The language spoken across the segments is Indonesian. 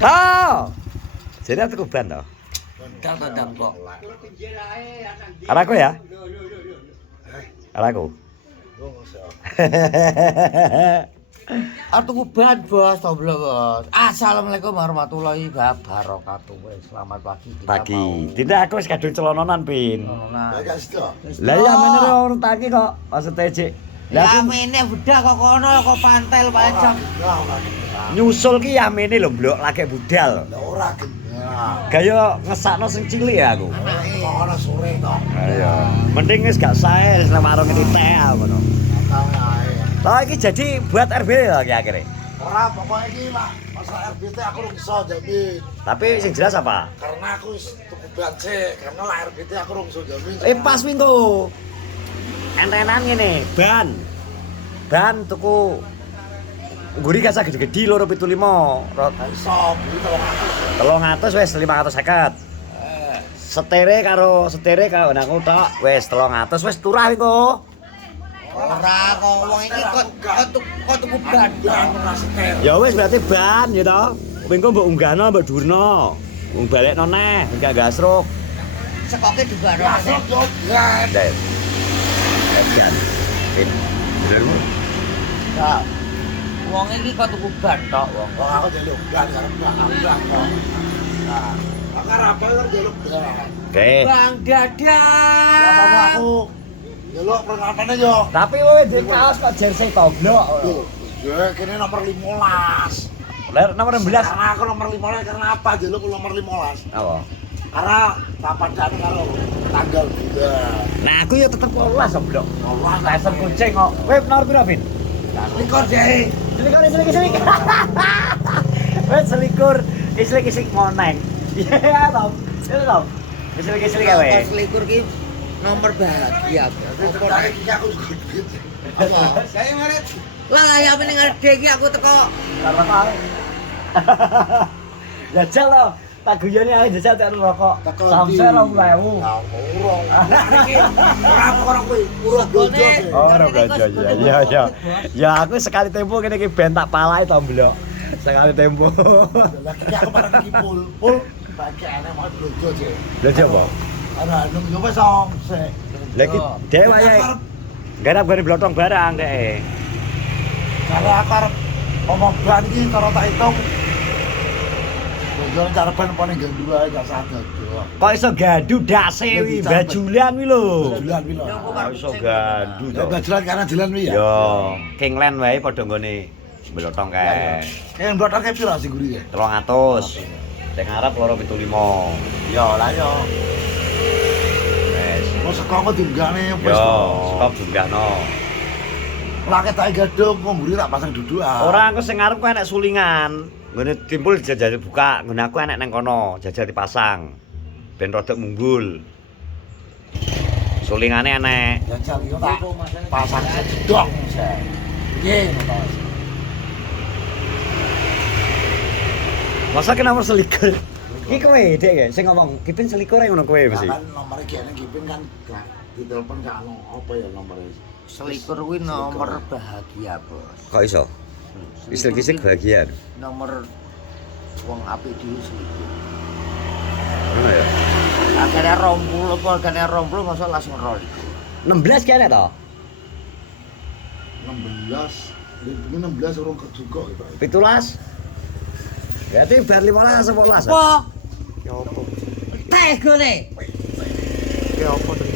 Ha. Jadi aku ban toh. Dam kok. Araku ya? Araku. Aku ban bos, tomblo bos. Assalamualaikum warahmatullahi wabarakatuh. Selamat pagi. Pagi. Tidak aku wis kadung celononan, Pin. Lah ya Oh. meneh urut taki kok. Maksudnya Cik. Ya mene budak kok kono kok pantel pancam. Nyusul ki yamene lho, Blok, lagi budal. Ora genah. Gaya ngesakno sing cilik ya aku. Kok ora sore to. Ayo. Mending wis gak sae wis nang warung titel ngono. Lah iki jadi buat RB ya akhirnya. Ora pokoknya iki Pak, masalah RBT aku ora iso jamin. Tapi sing jelas apa? Karena aku wis tuku ban sik, karena lah RBT aku ora iso jamin. Pas wingo. Entenan ngene, ban. Ban tuku Guri kasa gede-gede loro 75. Iso beli 300 wis 550. Setere karo aku tok wis 300 wis turah iku. Ora kok wong iki kok tuku ban. ora setel. Ya wis berarti ban ya toh. Wingko mbok unggahno mbok dhuwurno. Wong balekno neh, enggak gasruk. Sekoke dibaro. Masuk yo ban. Dek. Ban. Pin. Benermu? Ya. Wong iki kok tuku ban tok wong. Kok aku jaluk ban karep ambak kok. Nah, aku apa kok jaluk ban. Oke. Bang Dadan. Ya apa aku jaluk perangkatane yo. Tapi kowe di kaos kok jersey goblok. Tuh, ya kene nomor 15. Lah nomor 16. Karena aku nomor 15 karena apa? Jaluk nomor 15. Apa? Karena papan dane karo tanggal bulan. Nah, aku ya tetep 18 goblok. Allah Lesen kucing kok. Kowe nomor piro, Vin? Likor deh. Selikur. Wes selikur, islik moneng. Iya, Tom. Iya, Tom. Islik gawe. Pas likur ki nomor bahagia. Kayak iki aku juga duit. Apa? Saya ngaret. Lah ya ning ngede iki aku teko. Karena apa? Jajal to. Tak guyone ae jajal tak rokok. Samse 2000. Urung. Iki ora ora kuwi, urung bojo. Oh, ora belajar ya. Ya. Ya aku sekali tempo kene iki ben tak palai to, Blok. Sekali tempo. Lah iki aku bareng iki pul bagi enek mau bojo sih. Lha apa? Ana nung yo wis ong sik. Lah iki dhewe wae. Garap gare blotong barang dek. Kalau aku arep ngomong ban iki karo tak hitung. Bojo cara ban paling gendua gak sadar. Kok iso gaduh dase wi bajulan wi lho. Bajulan wi lho. Kok iso gaduh Ya to. bajulan karena jalan wi ya. Yo, Kingland wae padha nggone blotong kae. Yang blotongnya piro sih guri ya? 300. Sing ngarep 275. Ya lah yo. Wes. Mau sekolah diunggahne wis. Yo, stop dunggahno. Lake tak gadung kok mburi tak pasang duduk ah. Ora aku sing ngarep ku enek sulingan. Nggone timbul jajal buka, nggone aku enek nang kono, jajal dipasang. Ben rodok munggul. Sulingane enek. Jajal yo tak pasang sedok. Nggih ngono. Masa ke nomor selikur? Iki kowe dek ya sing ngomong, Kipin selikur ngono kowe mesti. Kan nomor iki enek Gipin kan ditelepon kan apa ya nomornya? Selikur kuwi nomor bahagia, Bos. Kok iso? Islik-islik bahagia. Nomor wong apik dhewe selikur. Ngono ya. Akhirnya 20 kok gane 20 masa langsung 2. 16 kene to? 16. Ini 16 orang kejuga gitu. 17. Berarti bar 15 apa 11? Apa? Ya opo? Teh gone. Ya opo to?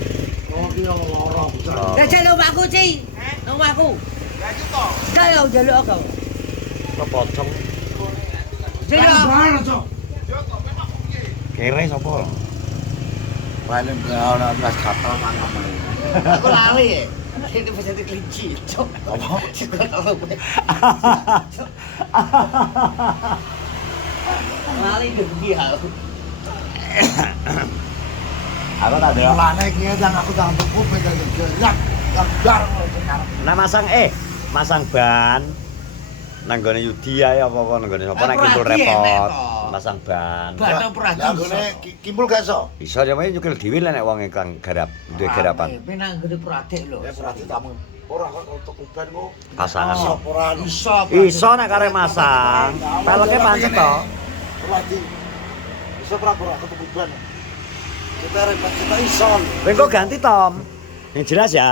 Oh iki yang loro besar. Ya jaluk aku, Ci. Nomorku. Lanjut to. Jaluk jaluk aku. Kok pocong? Jaluk. Mana, Cok? Kere sapa? Paling ora belas kata mangap. Aku lali ya. Ini bisa dikelinci, Cok. Apa? Lali dia. Aku tak ada. Mulane iki dan aku tak tuku pegang gelak. Lebar sekarang. Nah masang ban nang gone Yudi ae apa nang gone sapa nek kimpul repot. Masang ban. Ban ora Lah gone kimpul gak iso. Iso ya wae nyukil dhewe lek nek wong kang garap duwe garapan. Penang gede pradik lho. Ya berarti tamu. Ora kok untuk ban kok. Pasangan. Iso ora Iso. Iso nek kare masang. Peleke pancet to. Lagi. Bisa pura-pura ketemu ban. Kita repot kita ison. Kowe kok ganti Tom. Yang jelas ya.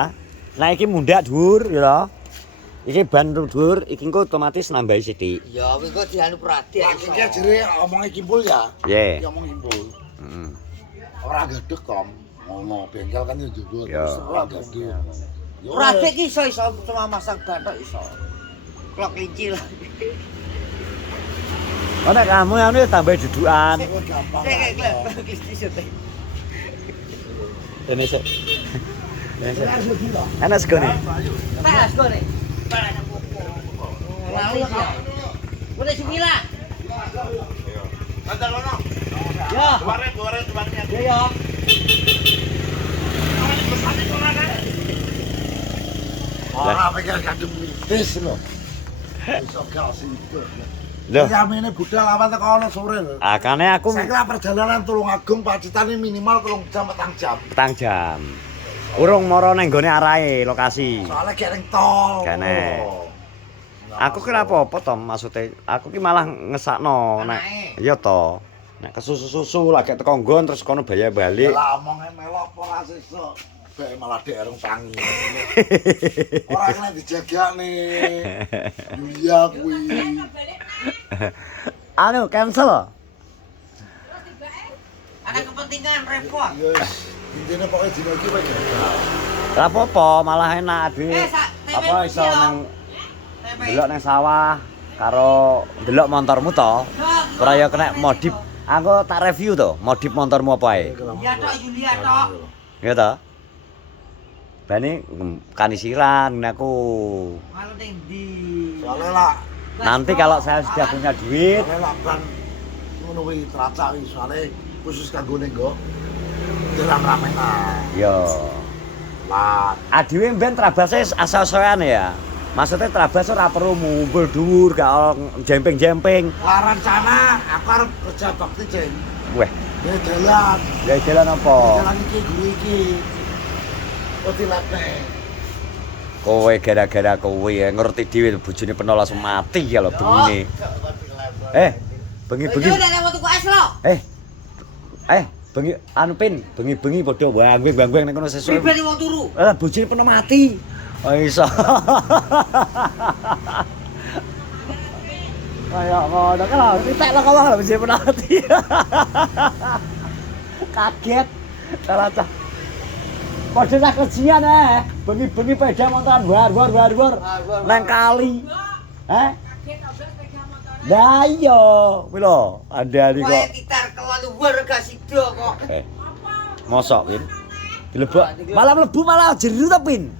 Nah iki mundak dhuwur ya lho. Iki ban dhuwur, iki engko otomatis nambahi sithik. Ya kuwi kok dianu pradek. Lagi iki jere omongi kimpul ya. Ye. Iki omong kimpul. Heeh. Ora gedeg kom. Ngono, bengkel kan yo njupuk Ya. terus ora gedeg. Yo. Pradek ki iso cuma masang batok iso. Klok kincil. Oh nek kamu anu tambah dudukan. Oh, gampang. Sik klok iso. Ini sik. Ini sik. Harus gila. Enak segone. Tas gore. Lalu ya. Udah 9. Ada lono. Ya. Duare tuannya. Ya ya. Ora pikir kadung bis lho. Iso gak sih. Loh, Yamene budal awan teko ana sore lho. akane aku Saya kira perjalanan Tulungagung Pacitan ini minimal 3 jam 4 jam. petang jam. Urung moro nang gone arahe lokasi. Soalnya gering tol. Kene. Oh. Aku kira apa-apa Tom maksudnya. Aku ki malah ngesakno nek iya to. Nek kesusu-susu lagi teko nggon terus kono bayar balik. Lah omonge melok apa ora sesuk. Bae malah dereng tangi. Ora kena dijagane. Yulia kuwi. Anu cancel. Ada kepentingan repot. Yes. Intine pokoke dina iki wae gagal. Lah apa malah enak duit. Apa iso nang delok nang sawah karo delok motormu to. Ora ya kena modif. Aku tak review to, modif motormu apa ae. Iya tok Yulia tok. Ya to. Bani kanisiran aku. Malu ning ndi? Soale lah Nanti kalau saya sudah punya duit, soale lah ban ngono kuwi tracak iki soale khusus kanggo ning nggo. Jalan ramenan. yo. Lah Adiwe ben trabase asa-asoan ya. Maksudnya trabas ora perlu mumbul dhuwur, gak jemping-jemping. lah rencana aku arep kerja bakti, Ceng. Weh, Ya jalan. ya jalan apa? Jalan iki guru iki. Kok dilatne. Kowe gara-gara kowe ya ngerti dhewe bojone peno langsung mati ya lho bengine. Bengi-bengi. Iki udah mau tuku es lo. Bengi anu pin, bengi-bengi padha wangwing-wangwing ning kono sesuk. Pribadi wong turu. Lah bojone peno mati. Oh iso. Kayak ngono kan lho, ditekno kok lho bojone peno mati. Kaget. Salah cah. Padha sak kejian bengi-bengi peda motoran war. Nang kali. Lah iya, kuwi lho, andani Wae kok. titar keluar gak sida kok. Mosok, Pin. Dilebok, malah mlebu malah jeru ta, Pin.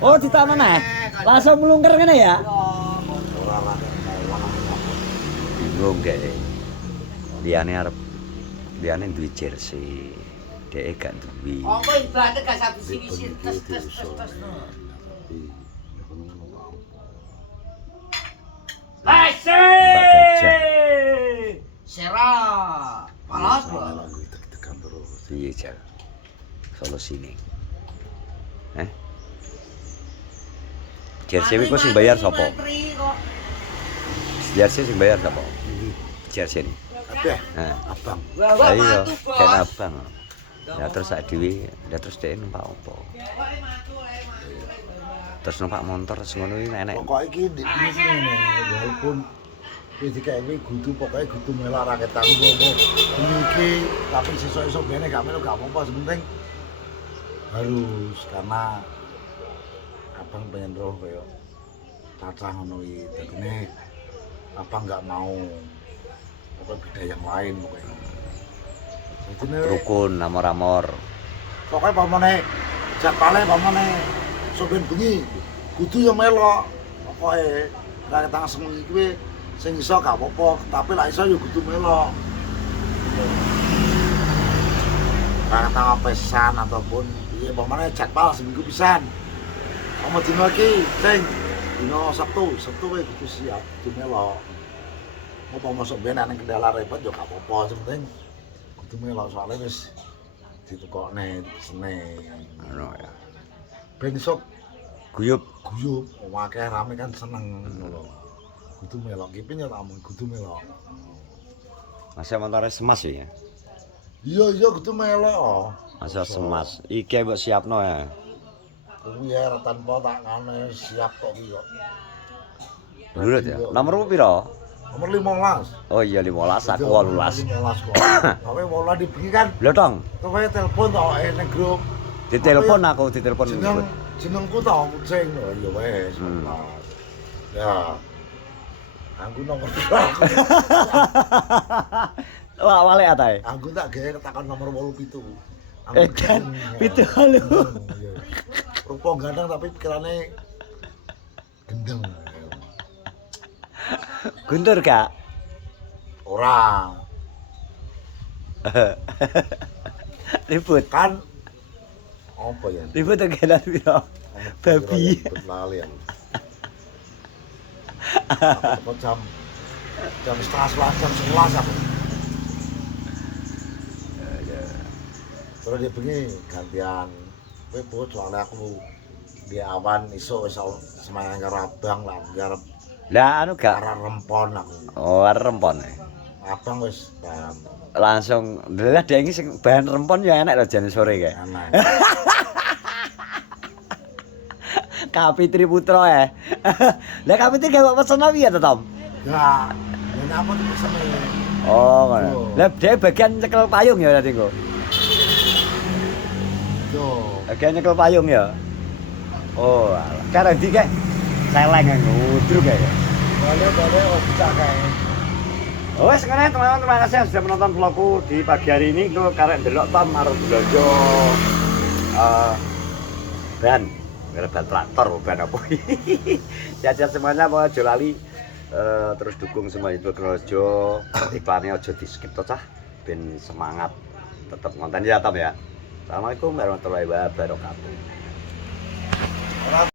Oh, ditakno neh. Langsung mlungker ngene ya. Bingung deh. Liyane duwe jersey. Dhek gak duwe. Engko ibate gak satu sini tes. Sera. Palas lho. Tekan terus. Piye jar? Solusine. Jersey kuwi sing bayar sapa? Jersey sing bayar sapa? Jersey ini. Kabeh Heeh. abang. Lah iya, kan abang. Ya terus sak dhewe, ya terus dhek numpak opo? Terus numpak motor terus ngono iki enek. Pokoke iki di ngene walaupun wis dikae kudu pokoke kudu melak ra ketanggo iki tapi sesuk-esuk bene gak melu gak apa-apa penting harus karena abang pengen roh koyo tata ngono iki dadine abang gak mau apa beda yang lain pokoknya. Jadi Rukun amor-amor. pokoknya pamane jadwale pamane soben bengi kudu ya melok pokoke ra ketang semengi kuwi sing iso gak apa-apa tapi lek iso ya kudu melok ra ketang pesan ataupun piye pamane jadwal seminggu pisan apa dino iki sing dino Sabtu kuwi kudu siap kudu melok apa masuk ben nang kendala repot ya gak apa-apa sing penting kudu melok soalnya wis ditukokne sene Ngono ya. ben iso Guyub. guyub akeh rame kan seneng ngono lho kudu melok ki penyelamung kudu melok. Masih motornya semas ya. Iya kudu melok. Masa semas. Iki mbok siapno ya. Kuwi ya tanpa tak ngene siap kok ki kok. Nurut ya. Nomor piro? Nomor 15. Oh iya 15, aku 18. 15 kok. Kowe wola dibengi kan. Blotong. Kowe telepon to ning grup. Ditelepon aku, ditelepon. Jenengku to kucing lho ya wis. Ya. Aku nomor aku. Wah, wale atae. Aku tak gawe takon nomor 87. Kan, pitu halu. Rupa ganteng tapi pikirane gendeng. Guntur gak? Ora. Ribut. Kan apa ya? Ribut tegelan piro? Babi. Lali ya. Aku jam 11 jam 11 aku. Terus dia bengi gantian. Kowe bot soalnya aku di awan iso wis semangat karo abang lah garep Lah anu gak? karo rempon aku. Oh, arep rempon. Abang wis paham. Langsung lah dia iki sing bahan rempon ya enak lho jane sore kae. Enak. Kapitri Putra ya. Lah Kapitri gak pesen piye to, Tom? Ya, yen apa tuh pesene. Oh, ngono. Lah dia bagian nyekel payung ya berarti kok. Yo, Bagian nyekel payung ya. Oh, alah. Kareng ndi kae? Seleng ngudruk kae. balik ocak kae. Oh, wes sekarang teman-teman terima kasih yang sudah menonton vlogku di pagi hari ini. Gue karek delok Tom arep belanja ban traktor ban apa. Sehat-sehat semuanya, mau aja lali terus dukung semua itu Projo. Iklannya aja di skip toh cah ben semangat tetap konten ya Tom ya. Assalamualaikum warahmatullahi wabarakatuh.